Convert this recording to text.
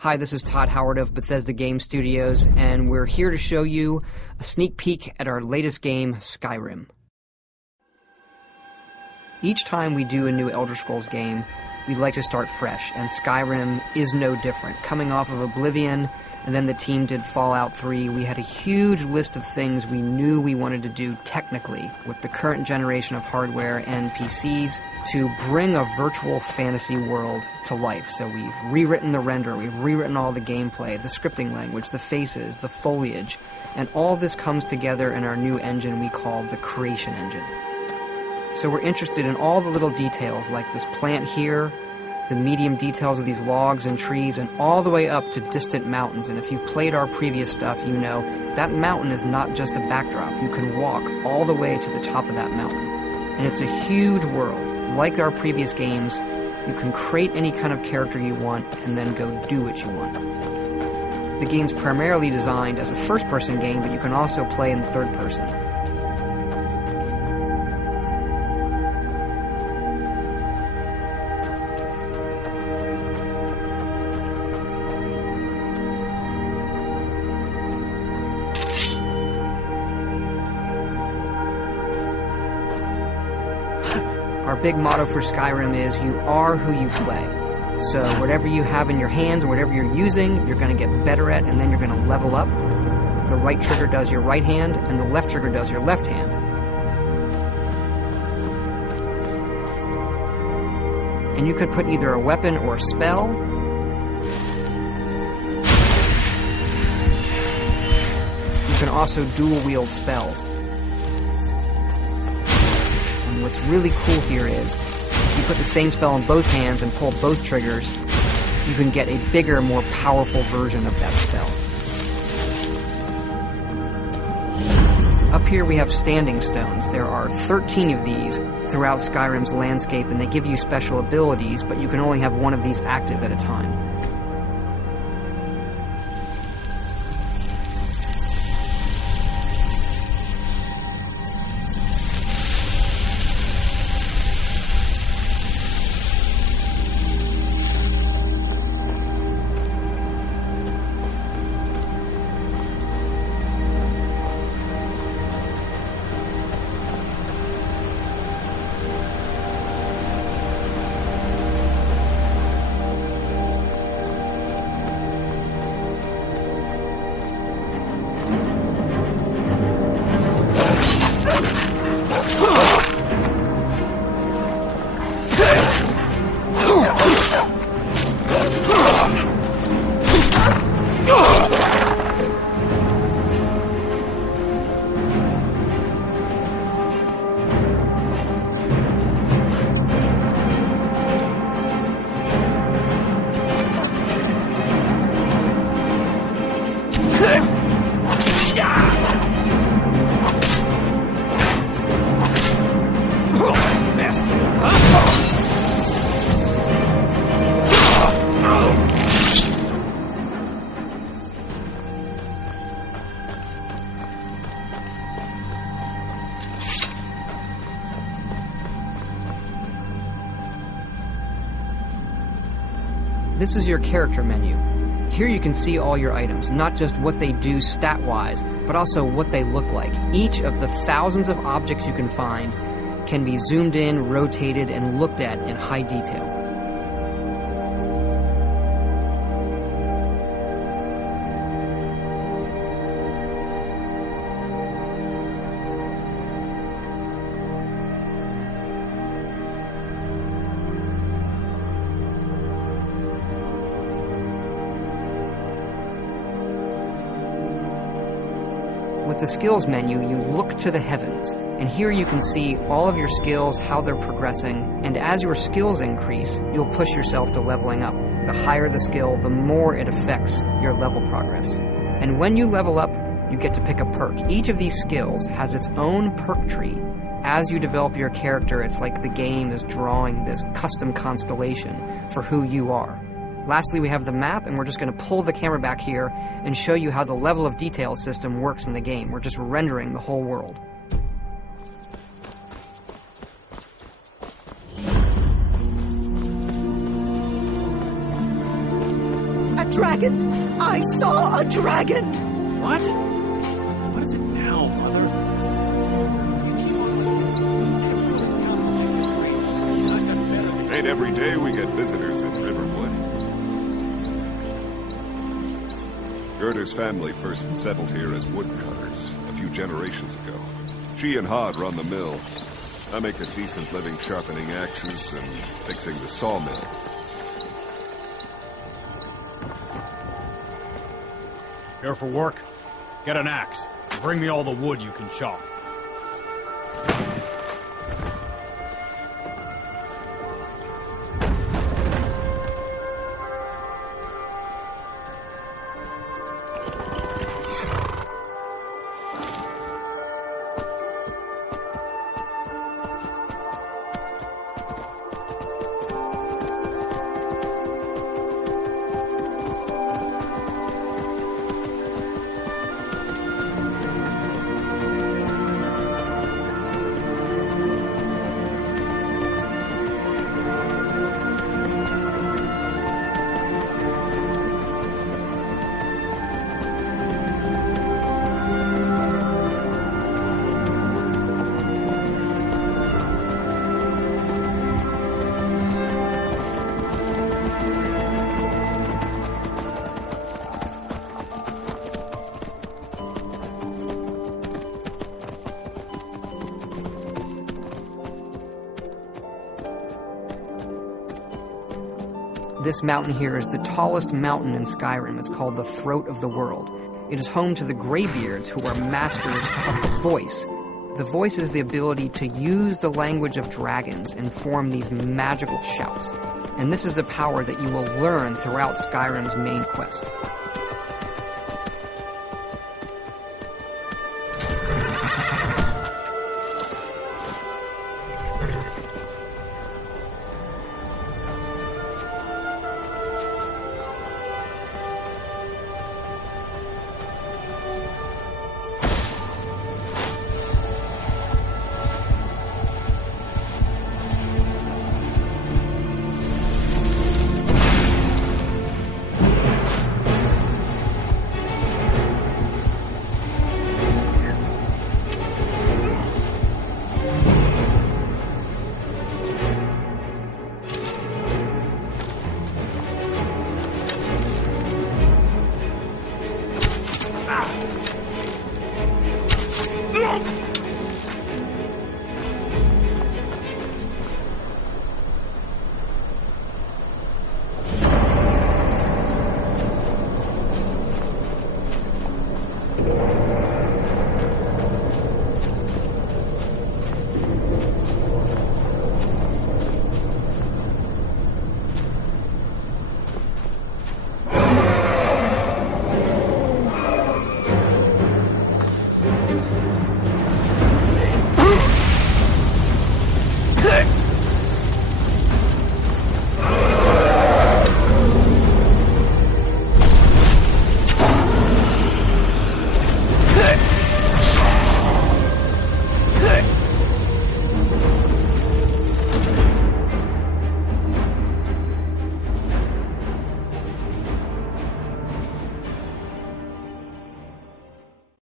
Hi, this is Todd Howard of Bethesda Game Studios, and we're here to show you a sneak peek at our latest game, Skyrim. Each time we do a new Elder Scrolls game, we like to start fresh, and Skyrim is no different. Coming off of Oblivion, and then the team did Fallout 3, we had a huge list of things we knew we wanted to do technically with the current generation of hardware and PCs to bring a virtual fantasy world to life. So we've rewritten the render, we've rewritten all the gameplay, the scripting language, the faces, the foliage, and all this comes together in our new engine we call the Creation Engine. So we're interested in all the little details like this plant here, the medium details of these logs and trees, and all the way up to distant mountains. And if you've played our previous stuff, you know that mountain is not just a backdrop. You can walk all the way to the top of that mountain. And it's a huge world. Like our previous games, you can create any kind of character you want and then go do what you want. The game's primarily designed as a first-person game, but you can also play in third person. Our big motto for Skyrim is, you are who you play. So whatever you have in your hands, or whatever you're using, you're going to get better at, and then you're going to level up. The right trigger does your right hand, and the left trigger does your left hand. And you could put either a weapon or a spell. You can also dual-wield spells. What's really cool here is, if you put the same spell in both hands and pull both triggers, you can get a bigger, more powerful version of that spell. Up here we have standing stones. There are 13 of these throughout Skyrim's landscape, and they give you special abilities, but you can only have one of these active at a time. This is your character menu. Here you can see all your items, not just what they do stat-wise, but also what they look like. Each of the thousands of objects you can find can be zoomed in, rotated, and looked at in high detail. With the skills menu, you look to the heavens, and here you can see all of your skills, how they're progressing, and as your skills increase, you'll push yourself to leveling up. The higher the skill, the more it affects your level progress. And when you level up, you get to pick a perk. Each of these skills has its own perk tree. As you develop your character, it's like the game is drawing this custom constellation for who you are. Lastly, we have the map, and we're just going to pull the camera back here and show you how the level of detail system works in the game. We're just rendering the whole world. A dragon! I saw a dragon! What? What is it now, Mother? Ain't every day we get visitors in Riverwood. Gerder's family first settled here as woodcutters a few generations ago. She and Hod run the mill. I make a decent living sharpening axes and fixing the sawmill. Here for work? Get an axe. And bring me all the wood you can chop. This mountain here is the tallest mountain in Skyrim. It's called the Throat of the World. It is home to the Greybeards, who are masters of the voice. The voice is the ability to use the language of dragons and form these magical shouts. And this is a power that you will learn throughout Skyrim's main quest.